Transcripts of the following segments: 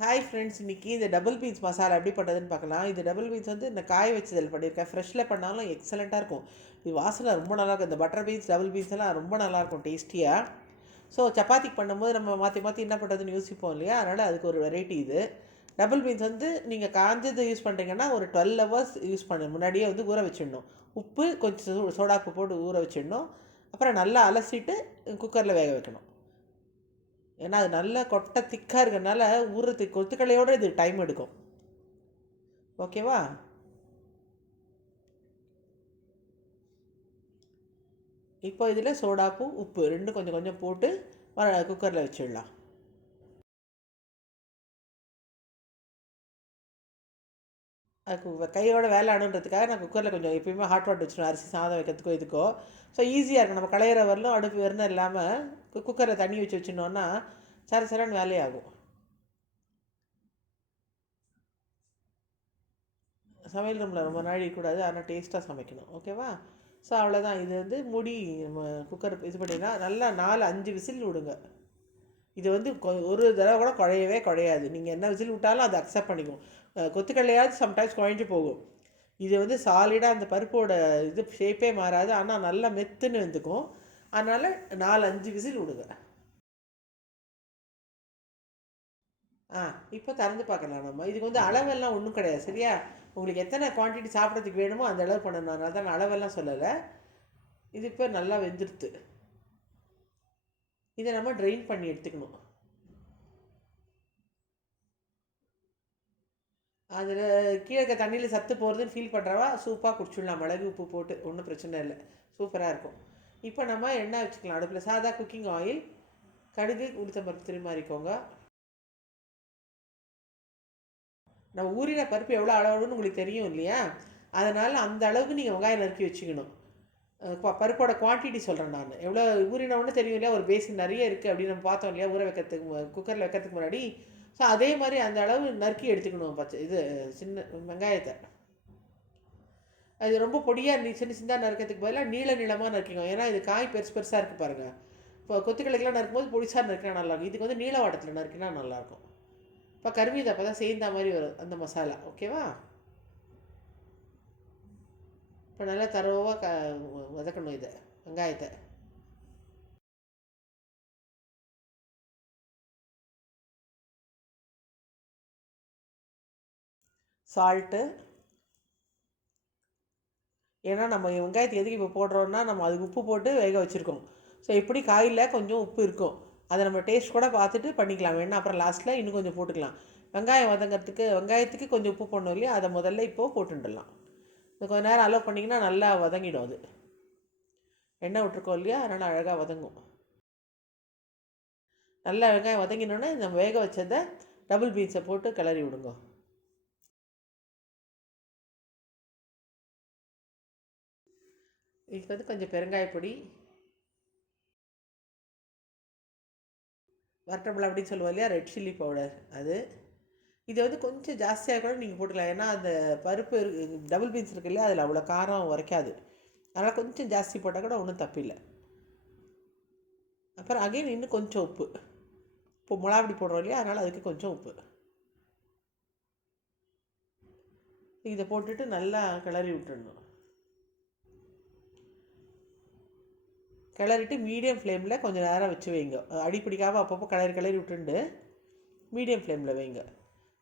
Hi friends இன்றைக்கி இந்த double beans masala எப்படி பண்ணுறதுன்னு பார்க்கலாம். இது டபுள் பீன்ஸ் வந்து இந்த காய வச்சதில் பண்ணியிருக்கேன். ஃப்ரெஷ்ஷில் பண்ணாலும் எக்ஸலண்ட்டாக இருக்கும். இது வாசனை ரொம்ப நல்லாயிருக்கும் இந்த பட்டர் பீன்ஸ் டபுள் பீன்ஸ் எல்லாம் ரொம்ப நல்லாயிருக்கும் டேஸ்டியாக ஸோ சப்பாத்திக்கு பண்ணும்போது நம்ம மாற்றி மாற்றி என்ன பண்ணுறதுன்னு யோசிப்போம் இல்லையா? அதனால் அதுக்கு ஒரு வெரைட்டி இது. டபுள் பீன்ஸ் வந்து நீங்கள் காஞ்சது யூஸ் பண்ணுறீங்கன்னா ஒரு டுவெல் ஹவர்ஸ் யூஸ் பண்ண. முன்னாடியே வந்து ஊற வச்சிடணும். உப்பு கொஞ்சம் சோடா உப்பு போட்டு ஊற வச்சிடணும். அப்புறம் நல்லா அலசிட்டு குக்கரில் வேக வைக்கணும். ஏன்னா அது நல்லா கொட்டை திக்காக இருக்கிறதுனால ஊறுறதுக்கு கொத்துக்களையோடு இது டைம் எடுக்கும். ஓகேவா இப்போ இதில் சோடாப்பு உப்பு ரெண்டும் கொஞ்சம் கொஞ்சம் போட்டு குக்கரில் வச்சிடலாம். கையோட வேலை ஆடுன்றதுக்காக நான் குக்கரில் கொஞ்சம் எப்பயுமே ஹாட் வாட்டர் வச்சுருவேன். அரிசி சாதம் வைக்கிறதுக்கோ இதுக்கோ. ஸோ ஈஸியாக இருக்கும். நம்ம களையிற வரலும் அடுப்பு வரணும் இல்லாமல் குக்கரில் தண்ணி வச்சு வச்சுருந்தோன்னா சர சரன்னு வேலையாகும் சமையல் ரூமில் ரொம்ப நாழி கூடாது ஆனால் டேஸ்ட்டாக சமைக்கணும். ஓகேவா ஸோ அவ்வளோதான் இது வந்து முடி நம்ம குக்கர் இது பண்ணினா நல்லா நாலு அஞ்சு விசில் விடுங்க. இது வந்து ஒரு தடவை கூட குழையவே குழையாது. நீங்கள் என்ன விசில் விட்டாலும் அதை அக்செப்ட் பண்ணிக்கும் கொத்துக்கல்லையாவது சம்டைம்ஸ் குழஞ்சி போகும். இது வந்து சாலிடாக அந்த பருப்போட இது ஷேப்பே மாறாது. ஆனால் நல்லா மெத்துன்னு வந்துக்கும். அதனால் நாலு அஞ்சு விசில் விடுங்க. ஆ இப்போ திறந்து பார்க்கலாம் நம்ம. இதுக்கு வந்து அளவெல்லாம் ஒன்றும் கிடையாது. சரியா? உங்களுக்கு எத்தனை குவான்டிட்டி சாப்பிட்றதுக்கு வேணுமோ அந்த அளவு பண்ணணும். அதனால தான் அளவெல்லாம் சொல்லலை. இது இப்போ நல்லா வெந்துடுத்து இதை நம்ம ட்ரெயின் பண்ணி எடுத்துக்கணும். அதில் கீழே இருக்க தண்ணியில் சத்து போகிறதுன்னு ஃபீல் பண்ணுறவா சூப்பாக குடிச்சிடலாம். மிளகு உப்பு போட்டு ஒன்றும் பிரச்சனை இல்லை. சூப்பராக இருக்கும். இப்போ நம்ம எண்ணெய் வச்சுக்கலாம். அடுப்பில் சாதா குக்கிங் ஆயில் கடுகு உளுத்தம்பருப்பு திருமாறிக்கோங்க. நம்ம ஊறின பருப்பு எவ்வளோ அளவுன்னு உங்களுக்கு தெரியும் இல்லையா? அதனால் அந்த அளவுக்கு நீங்கள் வெங்காயம் நறுக்கி வச்சுக்கணும். பருப்போட குவான்டிட்டி சொல்கிறேன் நான். எவ்வளோ ஊறினவுன்னு தெரியும் இல்லையா? ஒரு பேசின் நிறைய இருக்குது அப்படின்னு நம்ம பார்த்தோம் இல்லையா? ஊற வைக்கிறதுக்கு குக்கரில் வைக்கிறதுக்கு முன்னாடி. ஸோ அதே மாதிரி அந்த அளவு நறுக்கி எடுத்துக்கணும் பச்சை இது சின்ன வெங்காயத்தை. அது ரொம்ப பொடியாக சின்ன சின்னதாக நறுக்கிறதுக்கு பதிலாக நீள நீளமாக நறுக்கிக்கணும் ஏன்னா இது காய் பெருசு பெருசாக இருக்குது பாருங்கள் இப்போ கொத்துக்கலைக்கெல்லாம் நறுக்கும்போது பொடிசாக நறுக்கினா நல்லாயிருக்கும் இதுக்கு வந்து நீள வாட்டத்தில் நறுக்கினா நல்லாயிருக்கும் இப்போ கருமீதை அப்போ தான் சேர்ந்த மாதிரி வரும் அந்த மசாலா. ஓகேவா இப்போ நல்லா தரவாக க வதக்கணும் இதை வெங்காயத்தை சால்ட்டு ஏன்னா நம்ம வெங்காயத்துக்கு எதுக்கு இப்போ போடுறோன்னா நம்ம அதுக்கு உப்பு போட்டு வேக வச்சுருக்கோம். ஸோ இப்படி காயில் கொஞ்சம் உப்பு இருக்கும். அதை நம்ம டேஸ்ட் கூட பார்த்துட்டு பண்ணிக்கலாம். வேணா அப்புறம் லாஸ்ட்டில் இன்னும் கொஞ்சம் போட்டுக்கலாம். வெங்காயம் வதங்கிறதுக்கு வெங்காயத்துக்கு கொஞ்சம் உப்பு போடணும் இல்லையா? அதை முதல்ல இப்போது போட்டுடலாம். இது கொஞ்சம் நேரம் அலோவ் பண்ணிங்கன்னா நல்லா வதங்கிடும் அது. எண்ணெய் விட்ருக்கோம் இல்லையா? அதனால் அழகாக வதங்கும். நல்லா வெங்காயம் வதங்கினோன்னே நம்ம வேக வச்சதை டபுள் பீன்ஸை போட்டு கிளறி விடுங்க. இதுக்கு வந்து கொஞ்சம் பெருங்காயப்பொடி வர்டபிள் அப்படின்னு சொல்லுவோம் இல்லையா? ரெட் சில்லி பவுடர் அது. இதை வந்து கொஞ்சம் ஜாஸ்தியாக கூட நீங்கள் போட்டுக்கலாம். ஏன்னா அந்த பருப்பு டபுள் பீன்ஸ் இருக்கு இல்லையா அதில் அவ்வளோ காரம் உரைக்காது. அதனால் கொஞ்சம் ஜாஸ்தி போட்டால் கூட ஒன்றும் தப்பில்லை. அப்புறம் அகைன் இன்னும் கொஞ்சம் உப்பு. இப்போ மிளாபடி போடுறோம் இல்லையா அதனால் அதுக்கு கொஞ்சம் உப்பு. இதை போட்டுட்டு நல்லா கிளறி விட்டுடணும். கிளறிட்டு மீடியம் ஃப்ளேமில் கொஞ்சம் நேரம் வச்சு வைங்க. அடி பிடிக்காமல் அப்பப்போ கிளறி கிளறி விட்டுண்டு மீடியம் ஃப்ளேமில் வைங்க.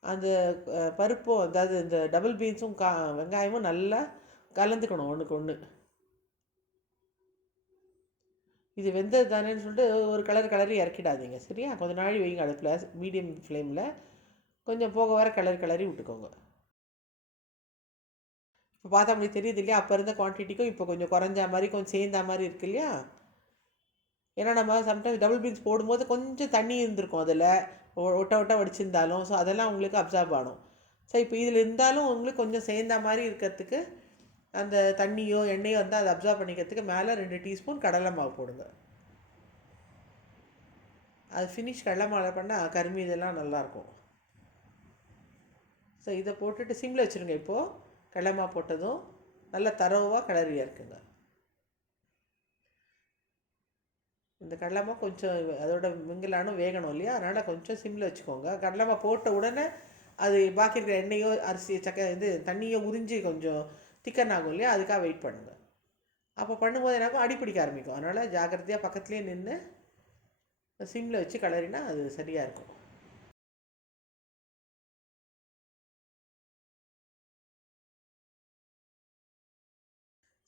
அந்த பருப்பும் அதாவது இந்த டபுள் பீன்ஸும் கா வெங்காயமும் நல்லா கலந்துக்கணும் ஒன்றுக்கு ஒன்று இது வெந்தது தானேன்னு சொல்லிட்டு ஒரு கலர் கலரி இறக்கிடாதீங்க சரியா? கொஞ்சம் நாழி வைங்க அடுப்பில் மீடியம் ஃப்ளேமில் கொஞ்சம் போக வர கலர் கலரி விட்டுக்கோங்க. இப்போ பார்த்தா அப்படி தெரியுது இல்லையா? அப்போ இருந்த குவான்டிட்டிக்கும் இப்போ கொஞ்சம் குறைஞ்ச மாதிரி கொஞ்சம் சேர்ந்த மாதிரி இருக்கு இல்லையா? ஏன்னா நம்ம சம்டைம்ஸ் டபுள் பீன்ஸ் போடும்போது கொஞ்சம் தண்ணி இருந்திருக்கும் அதில். ஒட்ட ஒட்ட வடிச்சிருந்தாலும். ஸோ அதெல்லாம் உங்களுக்கு அப்சார்ப் ஆகும். ஸோ இப்போ இதில் இருந்தாலும் உங்களுக்கு கொஞ்சம் சேர்ந்த மாதிரி இருக்கிறதுக்கு அந்த தண்ணியோ எண்ணெயோ வந்து அதை அப்சார்ப் பண்ணிக்கிறதுக்கு மேலே ரெண்டு டீஸ்பூன் கடலை மாவு போடுங்க. அது ஃபினிஷ் கடலை மாவு பண்ணால் கருமி இதெல்லாம் நல்லாயிருக்கும் ஸோ இதை போட்டுட்டு சிம்மில் வச்சுருங்க இப்போது கடலை மாவு போட்டதும். நல்லா தரவாக கிளறியாக இருக்குங்க. இந்த கடலைமா கொஞ்சம் அதோட மிங்கிலானும் வேகணும் இல்லையா? அதனால் கொஞ்சம் சிம்மில் வச்சுக்கோங்க. கடலைமா போட்ட உடனே அது பாக்கி இருக்கிற எண்ணெயோ அரிசி சக்கரை இது தண்ணியோ உறிஞ்சி கொஞ்சம் திக்கன் ஆகும் இல்லையா? அதுக்காக வெயிட் பண்ணுங்கள் அப்போ பண்ணும்போது என்னாகும்? அடிப்பிடிக்க ஆரம்பிக்கும். அதனால் ஜாக்கிரதையாக பக்கத்துலேயே நின்று சிம்மில் வச்சு கலரினா அது சரியாக இருக்கும்.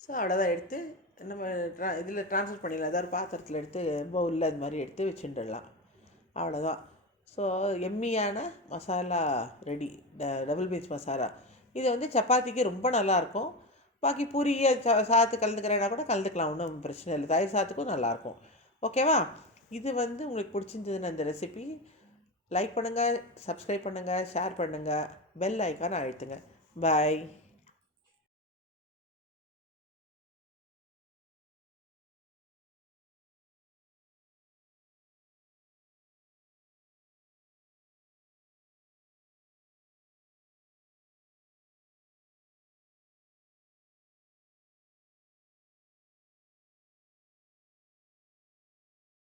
ஸோ அவ்வளோதான் எடுத்து நம்ம ட்ரா இதில் ட்ரான்ஸ்ஃபர் பண்ணிடலாம். ஏதாவது பாத்திரத்தில் எடுத்து பவுலில் அது மாதிரி எடுத்து வச்சுட்டுடலாம். அவ்வளோதான் ஸோ எம்மியான மசாலா ரெடி ட டபுள் பீன்ஸ் மசாலா இது வந்து சப்பாத்திக்கு ரொம்ப நல்லாயிருக்கும் பாக்கி பூரியை சா சாத்து கலந்துக்கிறேன்னா கூட கலந்துக்கலாம். ஒன்றும் பிரச்சனை இல்லை. தயிர் சாத்துக்கும் நல்லாயிருக்கும் ஓகேவா இது வந்து உங்களுக்கு பிடிச்சிருந்ததுன்னு அந்த ரெசிபி லைக் பண்ணுங்கள் சப்ஸ்கிரைப் பண்ணுங்கள் ஷேர் பண்ணுங்கள் பெல் ஐக்கான அழுத்துங்க. பாய்